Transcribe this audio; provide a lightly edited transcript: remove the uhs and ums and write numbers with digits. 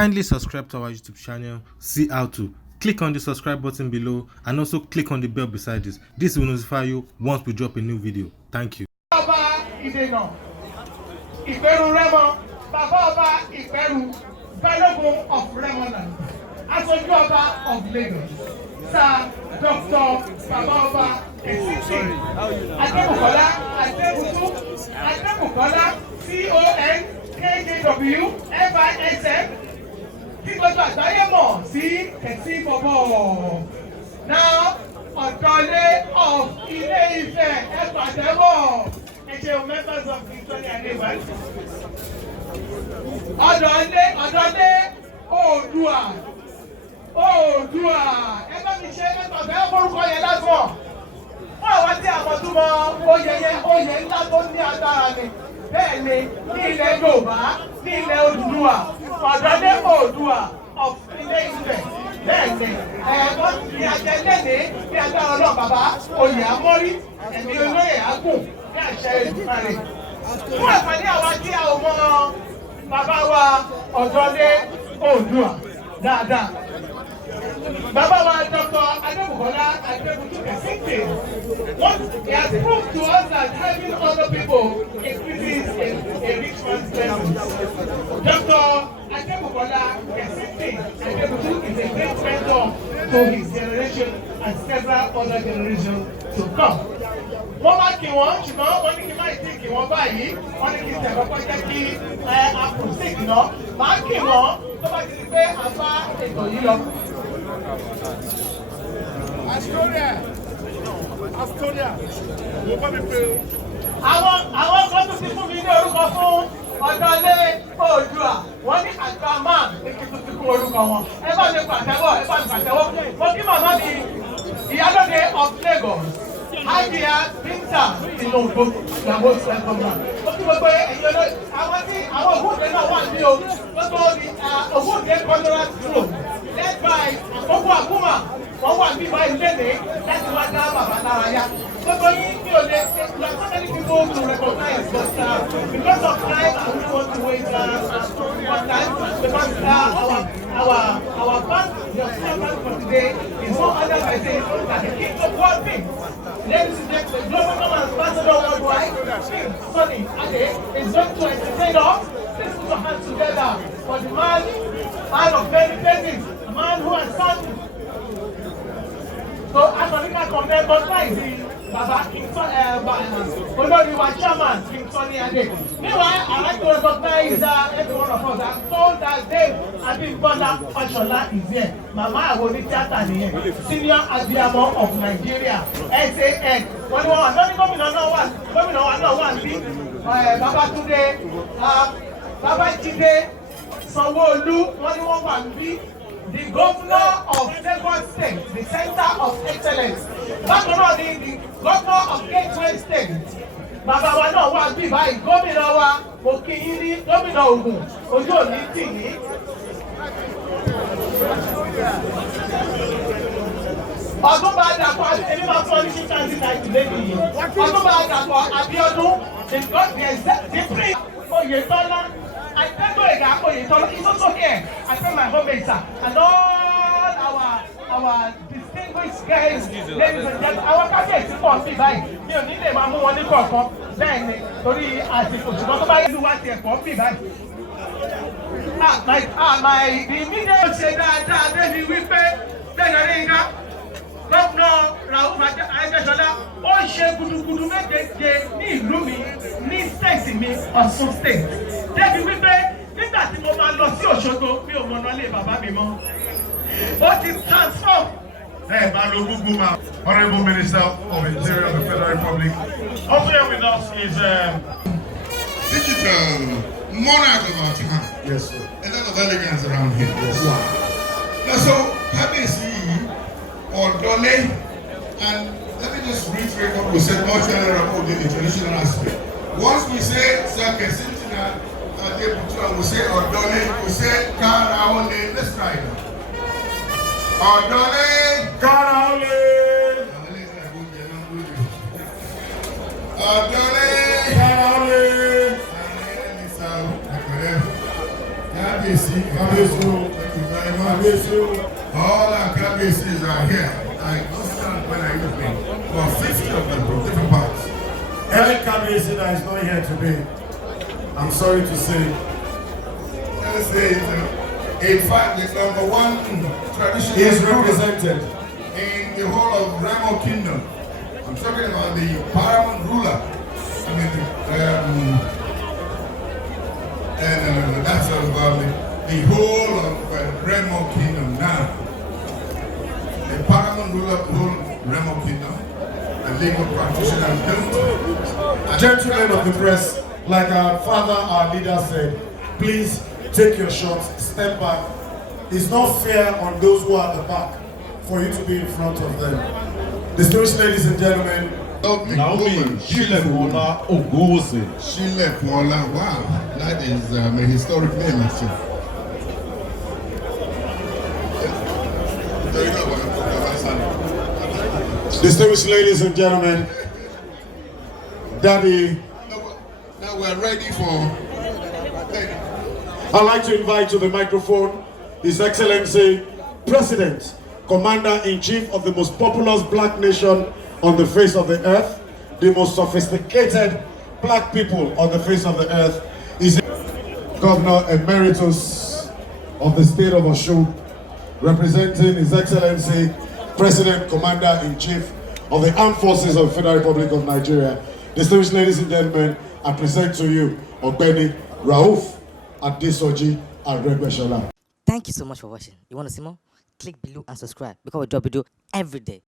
Kindly subscribe to our YouTube channel, see how to. Click on the subscribe button below and also click on the bell beside this. This will notify you once we drop a new video. Thank you. Baba Ijebu Owner, Baba Ijebu Owner of Remaland, Asoju Oba of Lagos, Sir Dr. Baba Ijebu CON KJW FISM tí gbogbo àgbáyé mọ̀ sí kẹ̀sí bọ̀bọ̀. Now Ọ̀dọ́lé of Ilé Ifẹ̀ Ẹ̀pàtẹ́wọ̀ ẹ̀jẹ̀ members of Victoria neighbors. Ọ̀dọ́lé Oòduà ẹ bá mi ṣe ẹ̀pàtẹ́wọ̀ forúkọ yẹn lásán. Fún àwọn tí àwọn túmọ̀ oyè ńlá tó ní agbára ni. Bẹ́ẹ̀ ni ní ilẹ̀ Yorùbá ní ilẹ̀ Oòduà Ọ̀dọ́lé Oòduà of Ilé Ifẹ̀ bẹ́ẹ̀ ni ẹ̀ẹ́dọ́ ní ajẹ́lẹ́ni ní agbára Ọlọ́run bàbá oyè amọ́rí ẹ̀mí olóyè agùn ní àṣẹ Èdùmàrè. Fún àǹfààní àwa tí a ò mọ bàbá wa Ọ̀dọ́lé Oòduà dáadáa. Bàbá wa Dr. Adébùkọ́lá Adébùkọ́lá he has proved to us that helping other people increases a rich man's blessings. Dr. Adébùkọ́lá Adébùkọ́lá is a great mentor to his generation and several other generations to come. Wọ́n máa kí wọ́n ṣùgbọ́n wọ́n ní kí máa tí kí wọ́n báyìí wọ́n ní kí tẹ̀kọ́kọ́ jẹ́ kí àpòsík náà máa kí wọ́n tó bá ti di pé a bá ètò yìí lọ. Astoria. Àwọn kan tún ti fún mi ní orúkọ fún Ọ̀dọ́lé Oòduà. Wọ́n ní àgbà máa ní kí tún ti fún orúkọ wọn. Ẹ bá mi pàtẹ́wọ́. Mo kí màmá mi Ìyálóde of Lagos. Hajiya Binta Tinubu ìyàwó ìṣẹ́gbọ̀nà. Ó kí gbogbo ẹ̀yin olóyè. Àwọn Ògúndé náà wà ní o. Gbogbo Ògúndé cultural school led by Ogun Akuma. Wọ́n wà ní ìwà ìlédè láti wá dá bàbá lára yá. Gbogbo yín ní òde like so many people to recognize but because of time I don't want to waste more time because our bank, the official bank for today is no other than that the king of world thing. Ladies and gentlemen, global ambassador worldwide, King Sunny Ade is going to entertain us. Let's put our hands together for the man of many faces, a man who has done. So Africa compare contracting Baba King Olori wa chairman King Sunny Ade. Meanwhile, I like to recognize every one of us. I'm told that Dave Abimbola Fashola is here. Mama Awoni Theatre nìyẹn, senior abiyamọ of Nigeria, SAN. Wọ́n ní wọ́n wà lórí gómìnà wa náà wà níbí. Babatunde, Babajide, Sanwo Olu, wọ́n ní wọ́n wà níbí. The governor of Lagos State, the center of excellence. Bákan náà ni the governor of Gateway State. Bàbá wa náà wà bí báyìí, gómìnà wa, mo kí yín ní gómìnà Ogun, ojú òní tì ní. Ọdúnba Dàpọ̀ èmi máa fọ́ ní 2019 lẹ́yìn yìí. Ọdúnba Dàpọ̀ Abíọ́dún, the prince Oyètọ́lá. I thank God that it's also here. I pay my homage, sir, and all our distinguished guys, ladies and gentlemen. Our cabinet is for me, báyìí. Mi ò ní lè máa mú wọn ní kọ̀ọ̀kan. Bẹ́ẹ̀ ni, torí àsìkò ṣùgbọ́n tó bá yẹ kí wá tiẹ̀ pọ̀ mí báyìí. The immediate ṣe dáadáa débi wípé bẹ́ẹ̀ ni ká Gọ́vnà Rauf Arẹ́gbẹ́ṣọlá ó ṣe gudugudu méjèèjì ní ìlú mi ní state mi Ọ̀ṣun state. Débi wípé nígbà tí mo máa lọ sí Òṣogbo mi ò mọ̀nà lé bàbá mi mọ́. Ó ti transform. Honorable Minister of Interior of the Federal Republic. Also here with us is digital monarch of our time. yes, sir. A lot of elegance around here. Yes. Wow. Now, so Kabesi Ọ̀dọ́lé, and let me just reiterate what we said much earlier about the traditional aspect. Once we say Sakesintina Adebutu, we say Ọ̀dọ́lé, we say Karaole. Let's try it. Ọ̀dọ́lé, Karaole. Ọ̀dọ́lé, Karaole. Kabesi. Kabesi. Thank you very much. All our Kabesis are here. I understand when I used to about 50 of them from different parts. Any Kabesi that is not here today, I'm sorry to say. Let's say in fact, the number one tradition Is represented in the whole of Remo Kingdom. I'm talking about the paramount ruler. I mean, that's the whole of Remo Kingdom now. The paramount ruler of the whole Remo Kingdom, a legal practitioner. Gentlemen of the press, like our father, our leader said, please take your shots, step back. It's not fair on those who are at the back for you to be in front of them. Distinguished ladies and gentlemen, Naomi Shilekwala Ogun. Shilekwala, wow, that is a historic name actually. distinguished ladies and gentlemen, Daddy, Now we're ready for. I'd like to invite to the microphone His Excellency, President, Commander-in-Chief of the most populous black nation on the face of the earth, the most sophisticated black people on the face of the earth, is Governor Emeritus of the state of Osun, representing His Excellency, President, Commander-in-Chief of the Armed Forces of the Federal Republic of Nigeria. Distinguished ladies and gentlemen, I present to you Ogbeni Rauf Adesoji Aregbesola. Thank you so much for watching. You want to see more? Click below and subscribe because we drop video every day.